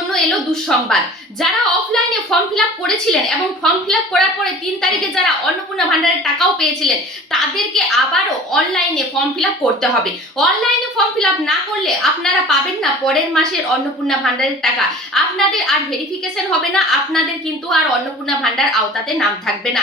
জন্য এলো দুঃসংবাদ। যারা অফলাইনে ফর্ম ফিল আপ করেছিলেন এবং ফর্ম ফিল আপ করার পরে 3 তারিখে যারা অন্নপূর্ণা ভান্ডারের টাকাও পেয়েছিলেন, তাদেরকে আবারও অনলাইনে ফর্ম ফিল আপ করতে হবে। অনলাইনে ফর্ম ফিল আপ না করলে আপনারা পাবেন না পরের মাসের অন্নপূর্ণা ভান্ডারের টাকা। আপনাদের আর ভেরিফিকেশন হবে না, আপনাদের কিন্তু আর অন্নপূর্ণা ভান্ডার আওতাতে নাম থাকবে না।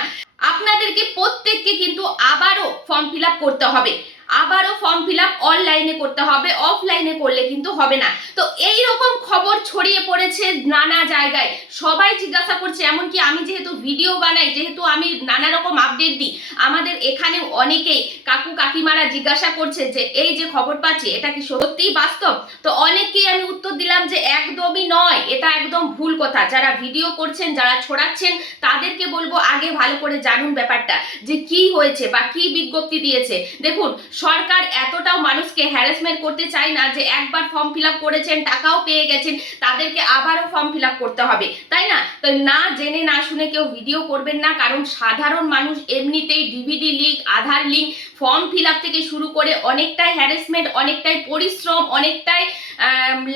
আপনাদেরকে প্রত্যেককে কিন্তু আবারও ফর্ম ফিল আপ করতে হবে, আবারও ফর্ম ফিল আপ অনলাইনে করতে হবে, অফলাইনে করলে কিন্তু হবে না। তো এই রকম খবর ছড়িয়ে পড়েছে নানা জায়গায়, সবাই জিজ্ঞাসা করছে, এমনকি আমি যেহেতু ভিডিও বানাই, যেহেতু আমি নানা রকম আপডেট দিই, আমাদের এখানে অনেকেই কাকু কাকিমারা জিজ্ঞাসা করছে যে এই যে খবর পাচ্ছি এটা কি সত্যিই বাস্তব? তো অনেককেই আমি উত্তর দিলাম যে একদমই নয়, এটা একদম ভুল কথা। যারা ভিডিও করছেন, যারা ছড়াচ্ছেন, তাদেরকে বলবো আগে ভালো করে জানুন ব্যাপারটা যে কি হয়েছে বা কি বিজ্ঞপ্তি দিয়েছে। দেখুন, সরকার এতটাও মানুষকে হ্যারাসমেন্ট করতে চায় না যে একবার ফর্ম ফিল আপ করেছেন, টাকাও পেয়ে গেছেন, তাদেরকে আবারও ফর্ম ফিল আপ করতে হবে, তাই না? তো না জেনে না শুনে কেউ ভিডিও করবেন না, কারণ সাধারণ মানুষ এমনিতেই ডিভিডি লিঙ্ক, আধার লিঙ্ক, ফর্ম ফিল আপ থেকে শুরু করে অনেকটাই হ্যারাসমেন্ট, অনেকটাই পরিশ্রম, অনেকটাই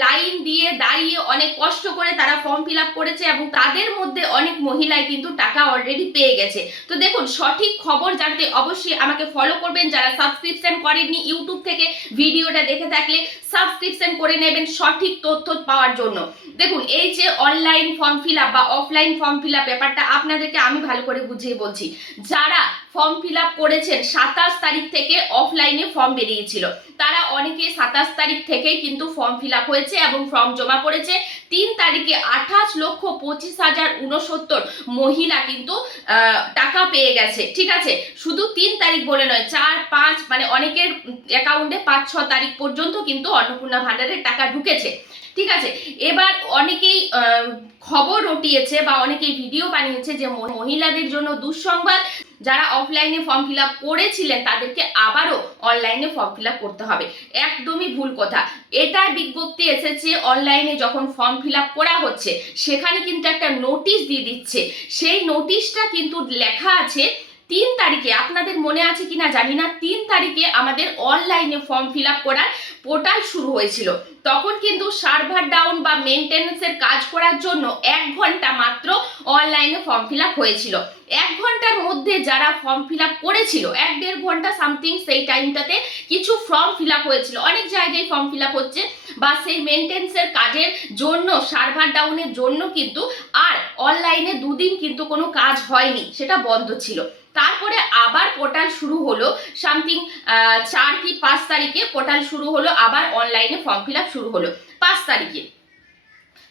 লাইন দিয়ে দাঁড়িয়ে অনেক কষ্ট করে তারা ফর্ম ফিল আপ করেছে এবং তাদের মধ্যে অনেক মহিলাই কিন্তু টাকা অলরেডি পেয়ে গেছে। তো দেখুন, সঠিক খবর জানতে অবশ্যই আমাকে ফলো করবেন। যারা সাবস্ক্রিপশন করেননি, ইউটিউব থেকে ভিডিওটা দেখে থাকলে সাবস্ক্রিপশন করে নেবেন সঠিক তথ্য পাওয়ার জন্য। দেখুন, এই যে অনলাইন ফর্ম ফিল আপ বা অফলাইন ফর্ম ফিল আপ ব্যাপারটা আপনাদেরকে আমি ভালো করে বুঝিয়ে বলছি। যারা ফর্ম ফিল আপ করেছেন 27 তারিখ থেকে অফলাইনে ফর্ম বেরিয়েছিল, তারা অনেকে 27 তারিখ থেকেই কিন্তু ফর্ম ফিল আপ হয়েছে এবং ফর্ম জমা পড়েছে। 3 তারিখে 28,25,069 মহিলা কিন্তু টাকা পেয়ে গেছে। ঠিক আছে, শুধু 3 তারিখ বলে নয়, 4, 5 মানে অনেকের অ্যাকাউন্টে 5-6 তারিখ পর্যন্ত কিন্তু অন্নপূর্ণা ভান্ডারের টাকা ঢুকেছে। ঠিক আছে, এবার অনেকেই খবর রটিয়েছে বা অনেকেই ভিডিও বানিয়েছে যে মহিলাদের জন্য দুঃসংবাদ, যারা অফলাইনে ফর্ম ফিল আপ করেছিলেন তাদেরকে আবারও অনলাইনে ফর্ম ফিল আপ করতে হবে। একদমই ভুল কথা। এটা বিজ্ঞপ্তি এসেছে অনলাইনে যখন ফর্ম ফিল আপ করা হচ্ছে, সেখানে কিন্তু একটা নোটিশ দিয়ে দিচ্ছে। সেই নোটিশটা কিন্তু লেখা আছে 3 তারিখে, আপনাদের মনে আছে কিনা জানি না, 3 তারিখে আমাদের অনলাইনে ফর্ম ফিল আপ করার পোর্টাল শুরু হয়েছিল। তখন কিন্তু সার্ভার ডাউন বা মেনটেন্যান্সের কাজ করার জন্য 1 ঘন্টা মাত্র অনলাইনে ফর্ম ফিল আপ হয়েছিল। 1 ঘন্টার মধ্যে যারা ফর্ম ফিল আপ করেছিল, 1-1.5 ঘন্টা সামথিং সেই টাইমটাতে কিছু ফর্ম ফিল আপ হয়েছিল। অনেক জায়গায় ফর্ম ফিল আপ হচ্ছে, বা সেই মেনটেন্যান্সের কাজের জন্য, সার্ভার ডাউনের জন্য কিন্তু আর অনলাইনে 2 দিন কিন্তু কোনো কাজ হয়নি, সেটা বন্ধ ছিল। তারপরে আবার পোর্টাল শুরু হলো সামথিং 4 কি 5 তারিখে পোর্টাল শুরু হলো, আবার অনলাইনে ফর্ম ফিল আপ শুরু হলো 5 তারিখে।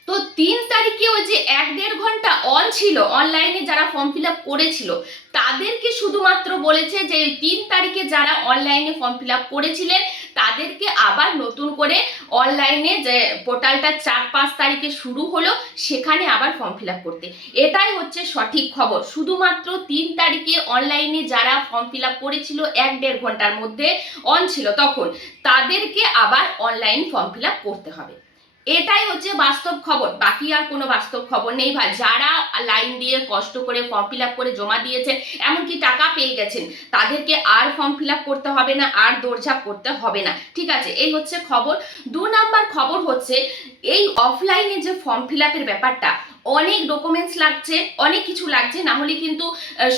তো 3 তারিখে ওই যে 1-1.5 ঘন্টা অন ছিল, অনলাইনে যারা ফর্ম ফিল আপ করেছিল তাদেরকে শুধুমাত্র বলেছে যে 3 তারিখে যারা অনলাইনে ফর্ম ফিল আপ করেছিলেন তাদেরকে আবার নতুন করে অনলাইনে যে পোর্টালটা 4-5 তারিখে শুরু হলো সেখানে আবার ফর্ম ফিল আপ করতে। এটাই হচ্ছে সঠিক খবর। শুধুমাত্র 3 তারিখে অনলাইনে যারা ফর্ম ফিল আপ করেছিল 1-1.5 ঘন্টার মধ্যে অন ছিল তখন, তাদেরকে আবার অনলাইন ফর্ম ফিল আপ করতে হবে। এটাই হচ্ছে বাস্তব খবর, বাকি আর কোনো বাস্তব খবর নেই ভাই। যারা লাইন দিয়ে কষ্ট করে ফর্ম ফিল আপ করে জমা দিয়েছেন, এমনকি টাকা পেয়ে গেছেন, তাদেরকে আর ফর্ম ফিল আপ করতে হবে না, আর দৌড়ঝাঁপ করতে হবে না। ঠিক আছে, এই হচ্ছে খবর। 2 নাম্বার খবর হচ্ছে এই অফলাইনে যে ফর্ম ফিল আপের ব্যাপারটা, অনেক ডকুমেন্টস লাগছে, অনেক কিছু লাগছে, না হলে কিন্তু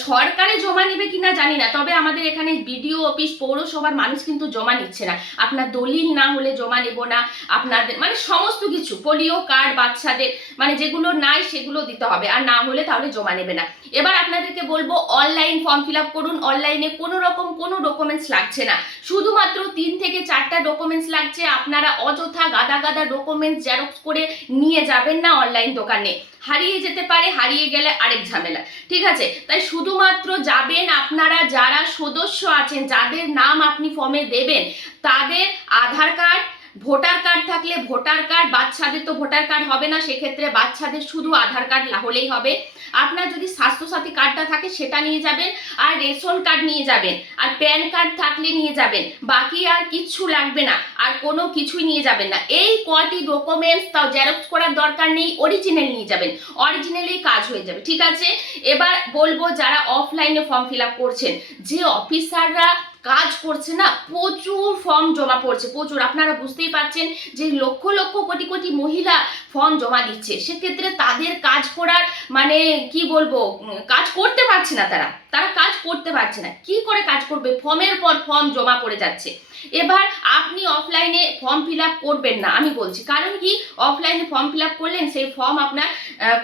সরকারে জমা নেবে কিনা জানি না, তবে আমাদের এখানে বিডিও অফিস, পৌরসভার মানুষ কিন্তু জমা নিচ্ছে না। আপনার দলিল না হলে জমা নেব না, আপনাদের মানে সমস্ত কিছু, পোলিও কার্ড বাচ্চাদের মানে যেগুলো নাই সেগুলো দিতে হবে, আর না হলে তাহলে জমা নেবে না। এবার আপনাদেরকে বলবো অনলাইন ফর্ম ফিল আপ করুন। অনলাইনে কোনো রকম কোনো ডকুমেন্টস লাগছে না, শুধুমাত্র 3 থেকে 4টা ডকুমেন্টস লাগছে। আপনারা অযথা গাদা গাদা ডকুমেন্টস জেরক্স করে নিয়ে যাবেন না অনলাইন দোকানে, হারিয়ে যেতে পারে, হারিয়ে গেলে আরেক ঝামেলা। ঠিক আছে, তাই শুধুমাত্র যাবেন আপনারা যারা সদস্য আছেন, যাদের নাম আপনি ফর্মে দেবেন, তাদের আধার কার্ড, ভোটার কার্ড থাকলে ভোটার কার্ড, বাচ্চাদের তো ভোটার কার্ড হবে না, সেক্ষেত্রে বাচ্চাদের শুধু আধার কার্ড হলেই হবে। আপনার যদি স্বাস্থ্যসাথী কার্ডটা থাকে সেটা নিয়ে যাবেন, আর রেশন কার্ড নিয়ে যাবেন, আর প্যান কার্ড থাকলে নিয়ে যাবেন, বাকি আর কিচ্ছু লাগবে না, আর কোনো কিছুই নিয়ে যাবেন না। এই কয়টি ডকুমেন্টস তাও জেরক্স করার দরকার নেই, অরিজিনাল নিয়ে যাবেন, অরিজিনালেই কাজ হয়ে যাবে। ঠিক আছে, এবার বলবো যারা অফলাইনে ফর্ম ফিল আপ করছেন, যে অফিসাররা কাজ করছে না, প্রচুর ফর্ম জমা পড়ছে, প্রচুর। আপনারা বুঝতেই পারছেন যে লক্ষ লক্ষ কোটি কোটি মহিলা ফর্ম জমা দিচ্ছে, সেক্ষেত্রে তাদের কাজ করার মানে কি বলবো, কাজ করতে পারছে না, তারা কাজ করতে পারছে না, কি করে কাজ করবে, ফর্মের পর ফর্ম জমা পড়ে যাচ্ছে। এবার আপনি অফলাইনে ফর্ম ফিল আপ করবেন না, আমি বলছি, কারণ কি, অফলাইনে ফর্ম ফিল আপ করলেন, সেই ফর্ম আপনার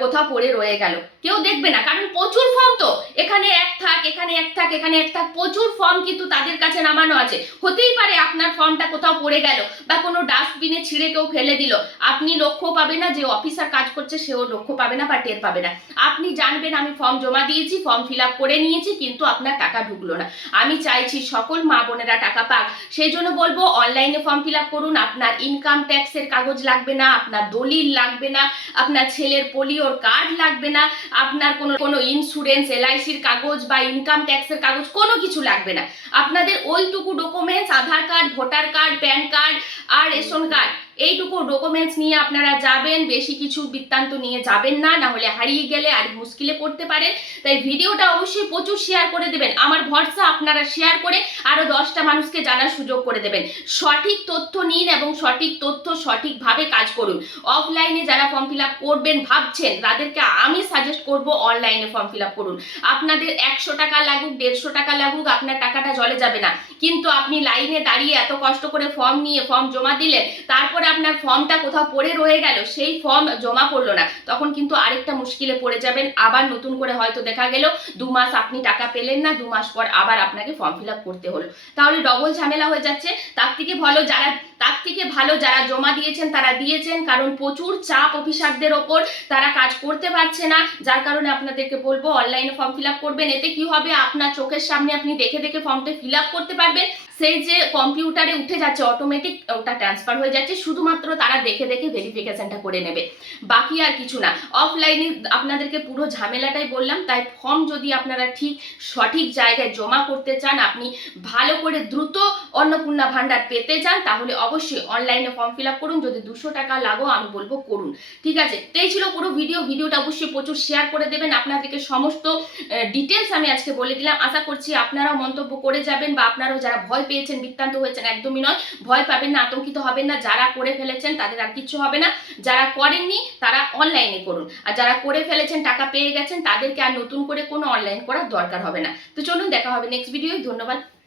কোথাও পড়ে রয়ে গেল, কেউ দেখবে না, কারণ প্রচুর ফর্ম, তো এখানে এক থাক, এখানে এক থাক, এখানে এক থাক, প্রচুর ফর্ম কিন্তু তাদের কাছে নামানো আছে। হতেই পারে আপনার ফর্মটা কোথাও পড়ে গেল বা কোনো ডাস্টবিনে ছিঁড়ে কেউ ফেলে দিল, আপনি লক্ষ্য পাবে না, যে অফিসার কাজ করছে সেও লক্ষ্য পাবে না বা টের পাবে না। আপনি জানবেন আমি ফর্ম জমা দিয়েছি, ফর্ম ফিল আপ করে নিয়েছি, কিন্তু আপনার টাকা ঢুকলো না। আমি চাইছি সকল মা বোনেরা টাকা পাক, সেই জন্য বলবো অনলাইনে ফর্ম ফিল আপ করুন। আপনার ইনকাম ট্যাক্সের কাগজ লাগবে না, আপনার দলিল লাগবে না, আপনার ছেলের পোলিওর কার্ড লাগবে না, আপনার কোনো ইন্স্যুরেন্স এলআইসির কাগজ বা ইনকাম ট্যাক্সের কাগজ কোনো কিছু লাগবে না। আপনাদের ওইটুকু documents, Aadhaar card, voter card, PAN card আর রেশন কার্ড, এইটুকু ডকুমেন্টস নিয়ে আপনারা যাবেন, বেশি কিছু বৃত্তান্ত নিয়ে যাবেন না, না হলে হারিয়ে গেলে আর মুশকিলে পড়তে পারে। তাই ভিডিওটা অবশ্যই প্রচুর শেয়ার করে দেবেন, আমার ভরসা আপনারা শেয়ার করে আরো 10টা মানুষকে জানার সুযোগ করে দেবেন। সঠিক তথ্য নিন এবং সঠিক তথ্য সঠিকভাবে কাজ করুন। অফলাইনে যারা ফর্ম ফিল আপ করবেন ভাবছেন, তাদেরকে আমি সাজেস্ট করব অনলাইনে ফর্ম ফিল আপ করুন। আপনাদের 100 টাকা লাগুক, 150 টাকা লাগুক, আপনার টাকাটা জলে যাবে না, কিন্তু আপনি লাইনে দাঁড়িয়ে এত কষ্ট করে ফর্ম নিয়ে ফর্ম জমা দিলেন, তারপরে আপনার ফর্মটা কোথাও পড়ে রয়ে গেল, সেই ফর্ম জমা পড়লো না, তখন কিন্তু আরেকটা মুশকিলে পড়ে যাবেন। আবার নতুন করে হয়তো দেখা গেল 2 মাস আপনি টাকা পেলেন না, 2 মাস পর আবার আপনাকে ফর্ম ফিল আপ করতে হলো, তাহলে ডবল ঝামেলা হয়ে যাচ্ছে। তার থেকে ভালো যারা জমা দিয়েছেন তারা দিয়েছেন, কারণ প্রচুর চাপ অফিসারদের ওপর, তারা কাজ করতে পারছে না, যার কারণে আপনাদেরকে বলবো অনলাইনে ফর্ম ফিল আপ করবেন। এতে কি হবে, আপনার চোখের সামনে আপনি দেখে দেখে ফর্মটা ফিল আপ করতে পারবেন, সেই যে কম্পিউটারে উঠে যাচ্ছে অটোমেটিক, ওটা ট্রান্সফার হয়ে যাচ্ছে, শুধুমাত্র তারা দেখে দেখে ভেরিফিকেশনটা করে নেবে, বাকি আর কিছু না। অফলাইনে আপনাদেরকে পুরো ঝামেলাটাই বললাম। তাই ফর্ম যদি আপনারা ঠিক সঠিক জায়গায় জমা করতে চান, আপনি ভালো করে দ্রুত অন্নপূর্ণা ভান্ডার পেতে চান, তাহলে অবশ্যই অনলাইনে ফর্ম ফিল আপ করুন। যদি 200 টাকা লাগো, আমি বলবো করুন, ঠিক আছে। তো এই ছিল পুরো ভিডিওটা অবশ্যই প্রচুর শেয়ার করে দেবেন। আপনাদেরকে সমস্ত ডিটেলস আমি আজকে বলে দিলাম, আশা করছি আপনারাও মন্তব্য করে যাবেন, বা আপনারাও যারা ভয় পেয়েছেন, বৃত্তান্ত হয়েছেন, একদমই নয়, ভয় পাবেন না, আতঙ্কিত হবেন না। যারা করে ফেলেছেন তাদের আর কিচ্ছু হবে না, যারা করেননি তারা অনলাইনে করুন, আর যারা করে ফেলেছেন, টাকা পেয়ে গেছেন, তাদেরকে আর নতুন করে কোনো অনলাইন করার দরকার হবে না। তো চলুন, দেখা হবে নেক্সট ভিডিওয়। ধন্যবাদ।